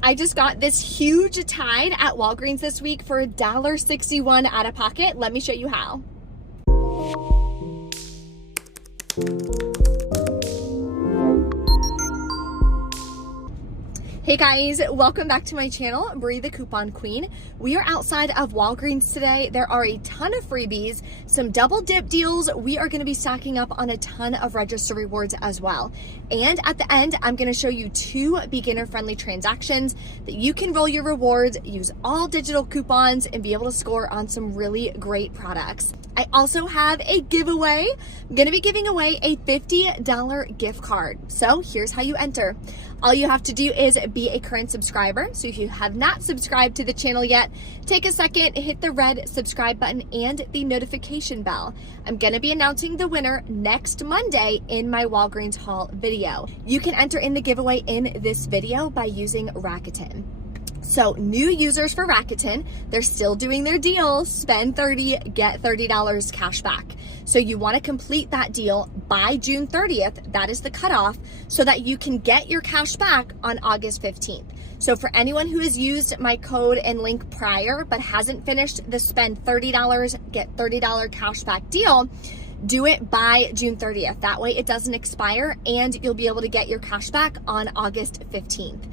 I just got this huge Tide at Walgreens this week for $1.61 out of pocket. Let me show you how. Hey guys, welcome back to my channel, Bree the Coupon Queen. We are outside of Walgreens today. There are a ton of freebies, some double dip deals. We are gonna be stocking up on a ton of register rewards as well. And at the end, I'm gonna show you 2 beginner-friendly transactions that you can roll your rewards, use all digital coupons, and be able to score on some really great products. I also have a giveaway. I'm gonna be giving away a $50 gift card. So here's how you enter. All you have to do is be a current subscriber. So if you have not subscribed to the channel yet, take a second, hit the red subscribe button and the notification bell. I'm gonna be announcing the winner next Monday in my Walgreens haul video. You can enter in the giveaway in this video by using Rakuten. So new users for Rakuten, they're still doing their deal, spend $30, get $30 cash back. So you wanna complete that deal by June 30th, that is the cutoff, so that you can get your cash back on August 15th. So for anyone who has used my code and link prior, but hasn't finished the spend $30, get $30 cash back deal, do it by June 30th. That way it doesn't expire and you'll be able to get your cash back on August 15th.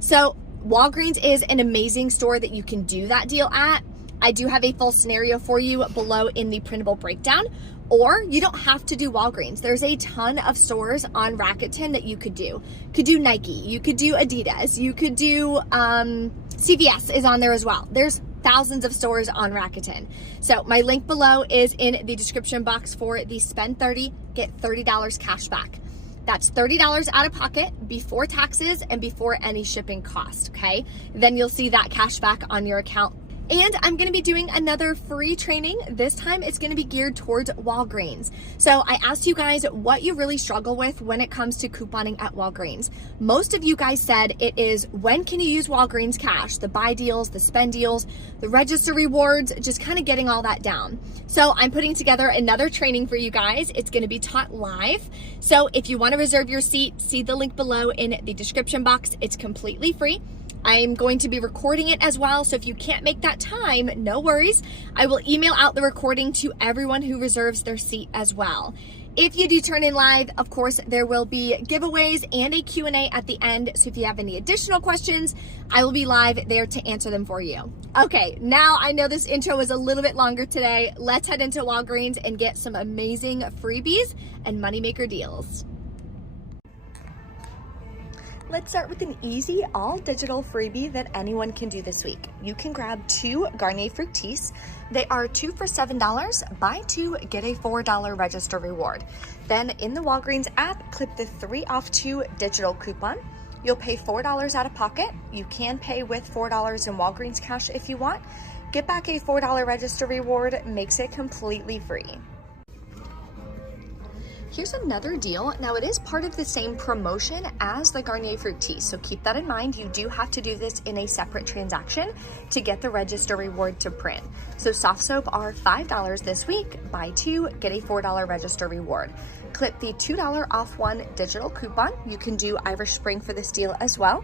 So Walgreens is an amazing store that you can do that deal at. I do have a full scenario for you below in the printable breakdown, or you don't have to do Walgreens. There's a ton of stores on Rakuten that you could do. You could do Nike, you could do Adidas, you could do CVS is on there as well. There's thousands of stores on Rakuten. So my link below is in the description box for the spend 30, get $30 cash back. That's $30 out of pocket before taxes and before any shipping cost, okay? Then you'll see that cash back on your account. And I'm gonna be doing another free training. This time it's gonna be geared towards Walgreens. So I asked you guys what you really struggle with when it comes to couponing at Walgreens. Most of you guys said it is, when can you use Walgreens cash? The buy deals, the spend deals, the register rewards, just kind of getting all that down. So I'm putting together another training for you guys. It's gonna be taught live. So if you wanna reserve your seat, see the link below in the description box. It's completely free. I'm going to be recording it as well, so if you can't make that time, no worries. I will email out the recording to everyone who reserves their seat as well. If you do turn in live, of course, there will be giveaways and a Q&A at the end, so if you have any additional questions, I will be live there to answer them for you. Okay, now I know this intro was a little bit longer today. Let's head into Walgreens and get some amazing freebies and moneymaker deals. Let's start with an easy all-digital freebie that anyone can do this week. You can grab 2 Garnier Fructis. They are 2 for $7. Buy 2, get a $4 register reward. Then in the Walgreens app, clip the 3 off 2 digital coupon. You'll pay $4 out of pocket. You can pay with $4 in Walgreens cash if you want. Get back a $4 register reward, makes it completely free. Here's another deal. Now it is part of the same promotion as the Garnier Fructis, so keep that in mind. You do have to do this in a separate transaction to get the register reward to print. So soft soap are $5 this week. Buy 2, get a $4 register reward. Clip the $2 off 1 digital coupon. You can do Irish Spring for this deal as well.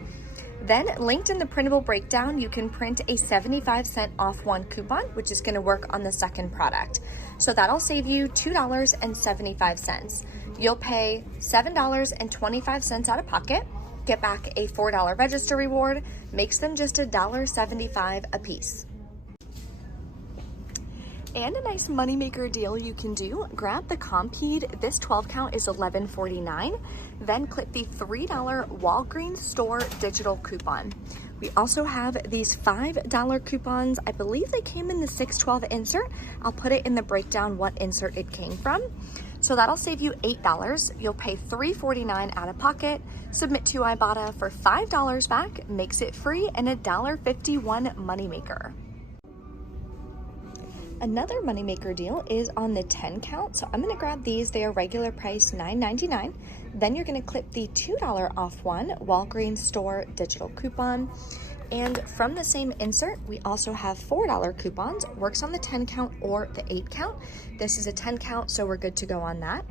Then linked in the printable breakdown, you can print a 75-cent off 1 coupon, which is gonna work on the second product. So that'll save you $2.75. You'll pay $7.25 out of pocket, get back a $4 register reward, makes them just $1.75 a piece. And a nice moneymaker deal you can do. Grab the Compeed. This 12 count is $11.49. Then clip the $3 Walgreens store digital coupon. We also have these $5 coupons. I believe they came in the 612 insert. I'll put it in the breakdown what insert it came from. So that'll save you $8. You'll pay $3.49 out of pocket, submit to Ibotta for $5 back, makes it free, and a $1.51 moneymaker. Another moneymaker deal is on the 10 count. So I'm gonna grab these. They are regular price $9.99. Then you're gonna clip the $2 off 1 Walgreens store digital coupon. And from the same insert, we also have $4 coupons. Works on the 10 count or the 8 count. This is a 10 count, so we're good to go on that.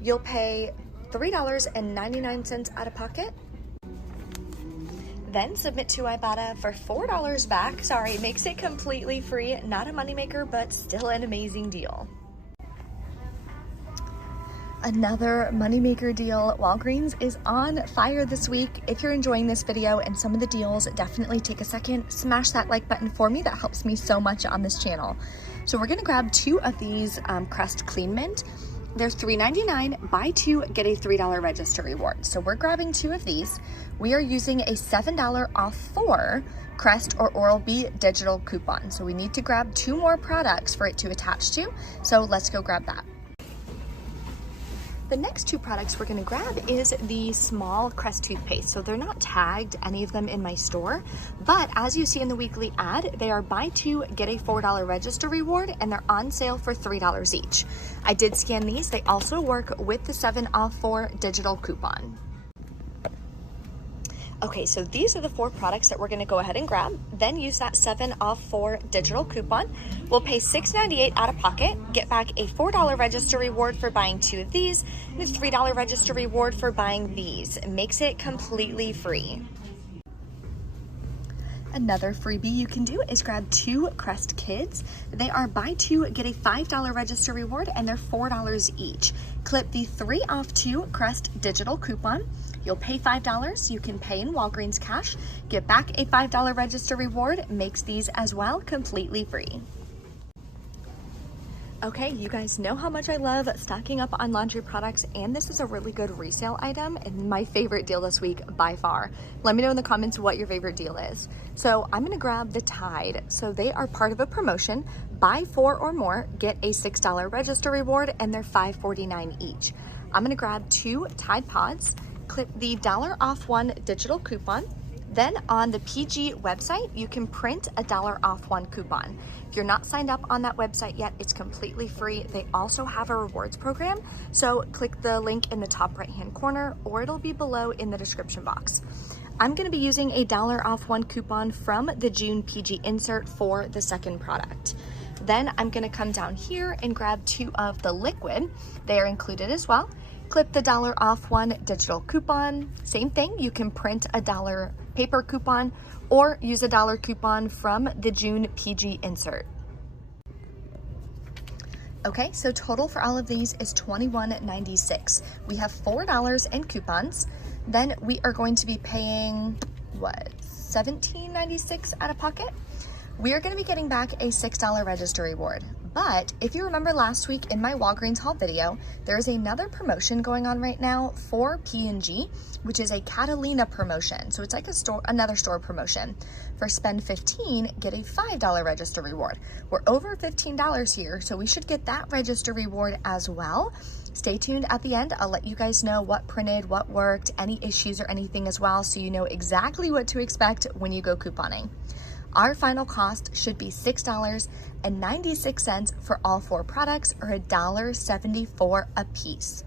You'll pay $3.99 out of pocket. then submit to Ibotta for $4 back. Sorry, makes it completely free. Not a moneymaker, but still an amazing deal. Another moneymaker deal. Walgreens is on fire this week. If you're enjoying this video and some of the deals, definitely take a second, smash that like button for me. That helps me so much on this channel. So we're gonna grab 2 of these Crest Clean Mint. They're $3.99, buy 2, get a $3 register reward. So we're grabbing 2 of these. We are using a $7 off 4 Crest or Oral-B digital coupon. So we need to grab 2 more products for it to attach to. So let's go grab that. The next 2 products we're gonna grab is the small Crest toothpaste. So they're not tagged, any of them in my store, but as you see in the weekly ad, they are buy 2, get a $4 register reward, and they're on sale for $3 each. I did scan these. They also work with the 7 off 4 digital coupon. Okay, so these are the 4 products that we're gonna go ahead and grab, then use that 7 off 4 digital coupon. We'll pay $6.98 out of pocket, get back a $4 register reward for buying 2 of these, and a $3 register reward for buying these. It makes it completely free. Another freebie you can do is grab 2 Crest Kids. They are buy 2, get a $5 register reward, and they're $4 each. Clip the 3 off 2 Crest digital coupon. You'll pay $5. You can pay in Walgreens cash, get back a $5 register reward, makes these as well completely free. Okay, you guys know how much I love stocking up on laundry products, and this is a really good resale item and my favorite deal this week by far. Let me know in the comments what your favorite deal is. So I'm gonna grab the Tide. So they are part of a promotion. Buy 4 or more, get a $6 register reward, and they're $5.49 each. I'm gonna grab 2 Tide Pods, clip the $1 off 1 digital coupon. Then on the PG website, you can print a $1 off 1 coupon. If you're not signed up on that website yet, it's completely free. They also have a rewards program. So click the link in the top right-hand corner, or it'll be below in the description box. I'm gonna be using a $1 off 1 coupon from the June PG insert for the second product. Then I'm gonna come down here and grab 2 of the liquid. They are included as well. Clip the $1 off 1 digital coupon. Same thing, you can print a $1 paper coupon or use a $1 coupon from the June PG insert. Okay, so total for all of these is $21.96. We have $4 in coupons. Then we are going to be paying, what, $17.96 out of pocket? We are going to be getting back a $6 register reward. But if you remember last week in my Walgreens haul video, there is another promotion going on right now for P&G, which is a Catalina promotion. So it's like another store promotion. For spend 15, get a $5 register reward. We're over $15 here, so we should get that register reward as well. Stay tuned at the end. I'll let you guys know what printed, what worked, any issues or anything as well, so you know exactly what to expect when you go couponing. Our final cost should be $6.96 for all 4 products, or $1.74 a piece.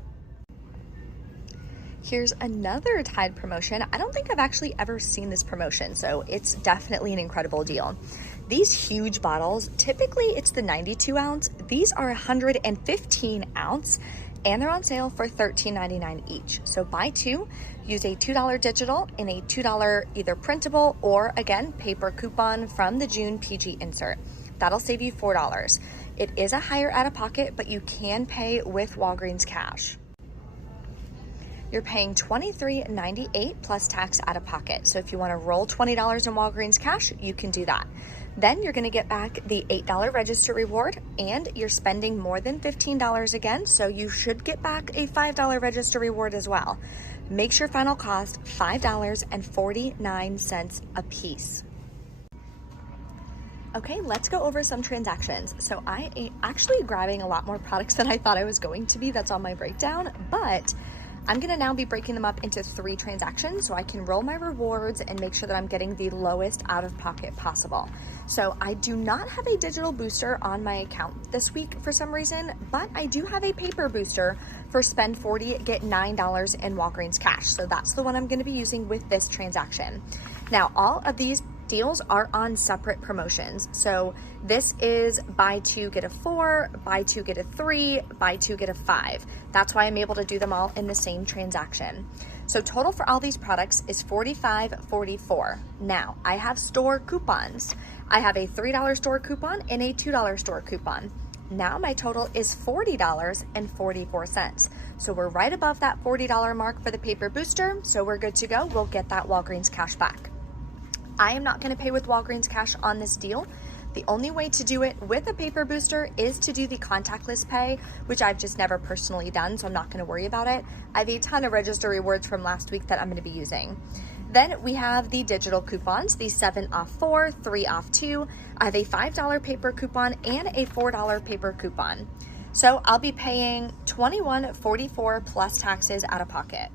Here's another Tide promotion. I don't think I've actually ever seen this promotion, so it's definitely an incredible deal. These huge bottles, typically it's the 92 ounce. These are 115 ounce, and they're on sale for $13.99 each. So buy 2, use a $2 digital and a $2 either printable or, again, paper coupon from the June PG insert. That'll save you $4. It is a higher out-of-pocket, but you can pay with Walgreens cash. You're paying $23.98 plus tax out of pocket. So if you want to roll $20 in Walgreens cash, you can do that. Then you're going to get back the $8 register reward, and you're spending more than $15 again, so you should get back a $5 register reward as well. Makes your final cost $5.49 a piece. Okay, let's go over some transactions. So I am actually grabbing a lot more products than I thought I was going to be. That's on my breakdown, but I'm gonna now be breaking them up into 3 transactions so I can roll my rewards and make sure that I'm getting the lowest out of pocket possible. So I do not have a digital booster on my account this week for some reason, but I do have a paper booster for spend 40, get $9 in Walgreens cash. So that's the one I'm gonna be using with this transaction. Now, all of these deals are on separate promotions. So this is buy two, get a 4, buy two, get a 3, buy two, get a 5. That's why I'm able to do them all in the same transaction. So total for all these products is $45.44. Now, I have store coupons. I have a $3 store coupon and a $2 store coupon. Now my total is $40.44. So we're right above that $40 mark for the paper booster, so we're good to go. We'll get that Walgreens cash back. I am not gonna pay with Walgreens cash on this deal. The only way to do it with a paper booster is to do the contactless pay, which I've just never personally done, so I'm not gonna worry about it. I have a ton of register rewards from last week that I'm gonna be using. Then we have the digital coupons, the 7 off 4, 3 off 2. I have a $5 paper coupon and a $4 paper coupon. So I'll be paying $21.44 plus taxes out of pocket.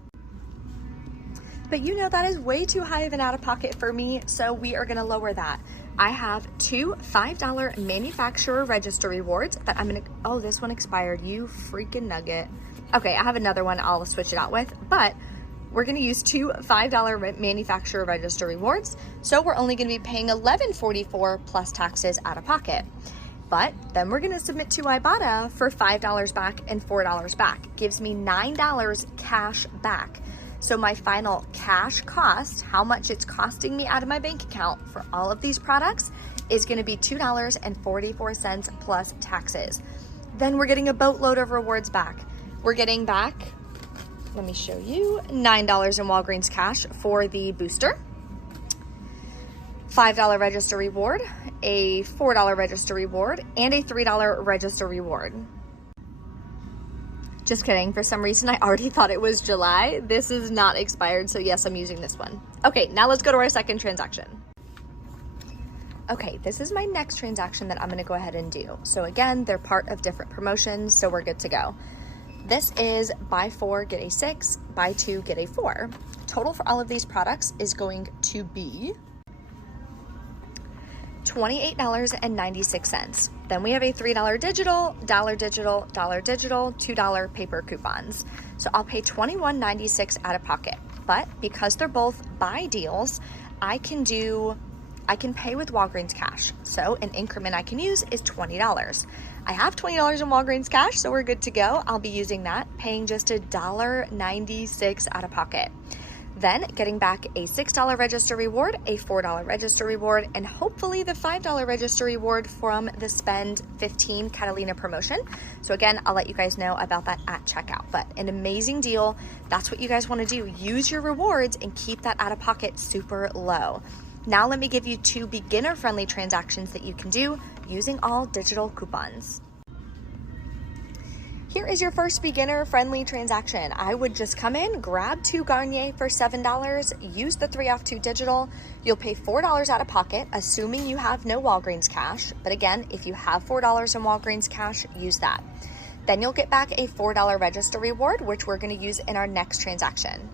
But you know that is way too high of an out of pocket for me, so we are gonna lower that. I have 2 $5 manufacturer register rewards that I'm gonna, oh, this one expired, you freaking nugget. Okay, I have another one I'll switch it out with, but we're gonna use 2 $5 manufacturer register rewards, so we're only gonna be paying $11.44 plus taxes out of pocket. But then we're gonna submit to Ibotta for $5 back and $4 back. Gives me $9 cash back. So my final cash cost, how much it's costing me out of my bank account for all of these products, is gonna be $2.44 plus taxes. Then we're getting a boatload of rewards back. We're getting back, let me show you, $9 in Walgreens cash for the booster, $5 register reward, a $4 register reward, and a $3 register reward. Just kidding, for some reason I already thought it was July. This is not expired, so yes, I'm using this one. Okay, now let's go to our second transaction. Okay, this is my next transaction that I'm gonna go ahead and do. So again, they're part of different promotions, so we're good to go. This is buy 4, get a 6, buy 2, get a 4. Total for all of these products is going to be $28.96. Then we have a $3 digital, $1 digital, $1 digital, $2 paper coupons. So I'll pay $21.96 out of pocket. But because they're both buy deals, I can pay with Walgreens cash. So an increment I can use is $20. I have $20 in Walgreens cash, so we're good to go. I'll be using that, paying just $1.96 out of pocket. Then getting back a $6 register reward, a $4 register reward, and hopefully the $5 register reward from the Spend 15 Catalina promotion. So again, I'll let you guys know about that at checkout, but an amazing deal. That's what you guys want to do. Use your rewards and keep that out of pocket super low. Now let me give you 2 beginner-friendly transactions that you can do using all digital coupons. Here is your first beginner-friendly transaction. I would just come in, grab 2 Garnier for $7, use the 3 off 2 digital. You'll pay $4 out of pocket, assuming you have no Walgreens cash. But again, if you have $4 in Walgreens cash, use that. Then you'll get back a $4 register reward, which we're gonna use in our next transaction.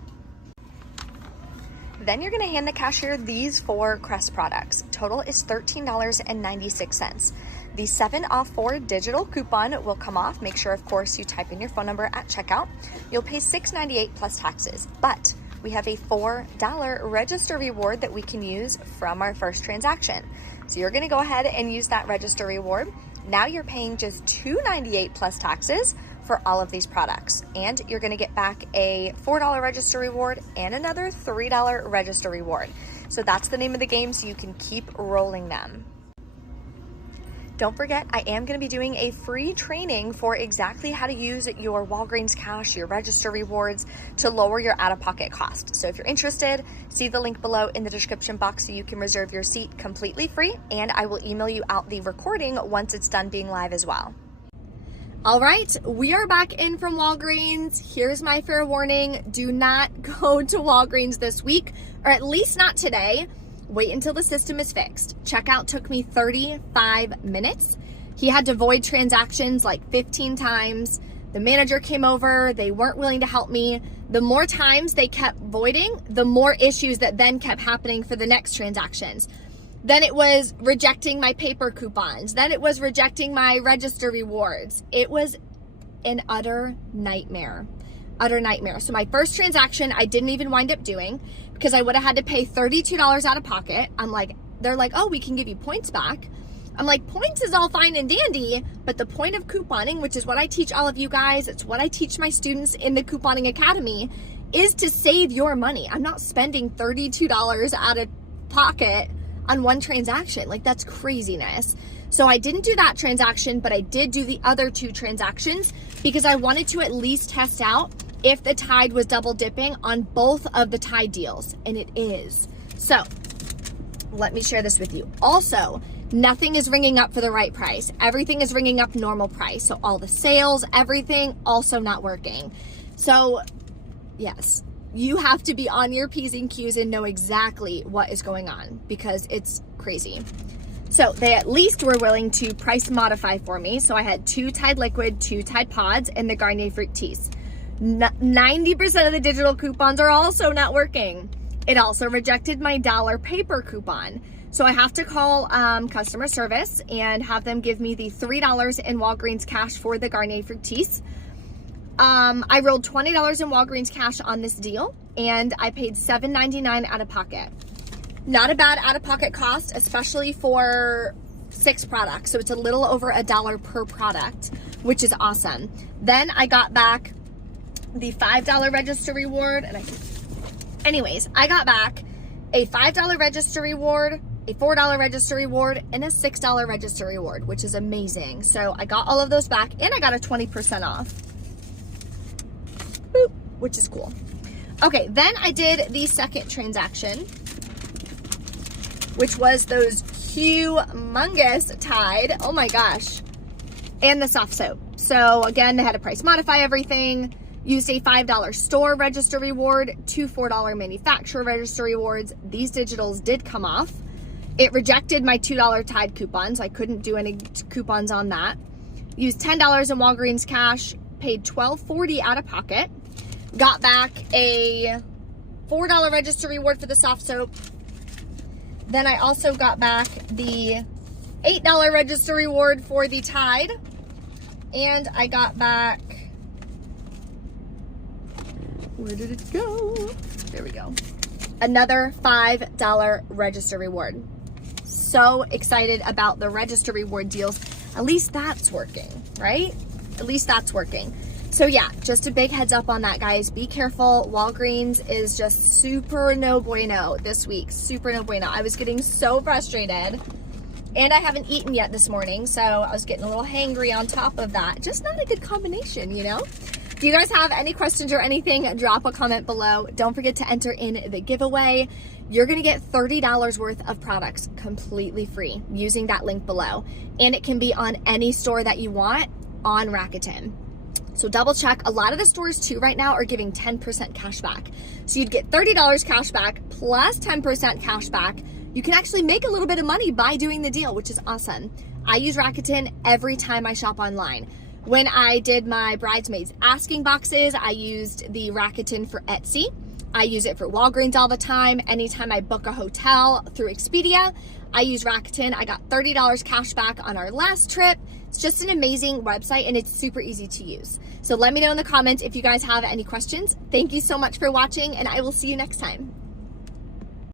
Then you're gonna hand the cashier these 4 Crest products. Total is $13.96. The 7 off 4 digital coupon will come off. Make sure, of course, you type in your phone number at checkout. You'll pay $6.98 plus taxes, but we have a $4 register reward that we can use from our first transaction. So you're gonna go ahead and use that register reward. Now you're paying just $2.98 plus taxes for all of these products. And you're gonna get back a $4 register reward and another $3 register reward. So that's the name of the game, so you can keep rolling them. Don't forget, I am going to be doing a free training for exactly how to use your Walgreens cash, your register rewards to lower your out-of-pocket cost. So if you're interested, see the link below in the description box so you can reserve your seat completely free, and I will email you out the recording once it's done being live as well. All right, we are back in from Walgreens. Here's my fair warning. Do not go to Walgreens this week, or at least not today. Wait until the system is fixed. Checkout took me 35 minutes. He had to void transactions like 15 times. The manager came over, they weren't willing to help me. The more times they kept voiding, the more issues that then kept happening for the next transactions. Then it was rejecting my paper coupons. Then it was rejecting my register rewards. It was an utter nightmare. Utter nightmare. So my first transaction, I didn't even wind up doing because I would have had to pay $32 out of pocket. I'm like, they're like, oh, we can give you points back. I'm like, points is all fine and dandy, but the point of couponing, which is what I teach all of you guys, it's what I teach my students in the Couponing Academy, is to save your money. I'm not spending $32 out of pocket on one transaction. Like, that's craziness. So I didn't do that transaction, but I did do the other 2 transactions because I wanted to at least test out if the Tide was double dipping on both of the Tide deals, and it is. So let me share this with you. Also, nothing is ringing up for the right price. Everything is ringing up normal price. So all the sales, everything, also not working. So yes, you have to be on your P's and Q's and know exactly what is going on because it's crazy. So they at least were willing to price modify for me. So I had 2 Tide Liquid, 2 Tide Pods, and the Garnier Fructis. 90% of the digital coupons are also not working. It also rejected my dollar paper coupon. So I have to call customer service and have them give me the $3 in Walgreens cash for the Garnier Fructis. I rolled $20 in Walgreens cash on this deal, and I paid $7.99 out of pocket. Not a bad out-of-pocket cost, especially for 6 products. So it's a little over $1 per product, which is awesome. Then I got back the $5 register reward, and I got back a $5 register reward, a $4 register reward, and a $6 register reward, which is amazing. So I got all of those back, and I got a 20% off, boop, which is cool. Okay, then I did the second transaction, which was those humongous Tide, oh my gosh, and the soft soap. So again, they had to price modify everything. Used a $5 store register reward, 2 $4 manufacturer register rewards. These digitals did come off. It rejected my $2 Tide coupon, so I couldn't do any coupons on that. Used $10 in Walgreens cash, paid $12.40 out of pocket. Got back a $4 register reward for the soft soap. Then I also got back the $8 register reward for the Tide. And I got back, where did it go? There we go. Another $5 register reward. So excited about the register reward deals. At least that's working, right? At least that's working. So yeah, just a big heads up on that, guys. Be careful. Walgreens is just super no bueno this week. Super no bueno. I was getting so frustrated. And I haven't eaten yet this morning, so I was getting a little hangry on top of that. Just not a good combination, you know? If you guys have any questions or anything, drop a comment below. Don't forget to enter in the giveaway. You're gonna get $30 worth of products completely free using that link below. And it can be on any store that you want on Rakuten. So double check. A lot of the stores too right now are giving 10% cash back. So you'd get $30 cash back plus 10% cash back. You can actually make a little bit of money by doing the deal, which is awesome. I use Rakuten every time I shop online. When I did my bridesmaids asking boxes, I used the Rakuten for Etsy. I use it for Walgreens all the time. Anytime I book a hotel through Expedia, I use Rakuten. I got $30 cash back on our last trip. It's just an amazing website and it's super easy to use. So let me know in the comments if you guys have any questions. Thank you so much for watching and I will see you next time.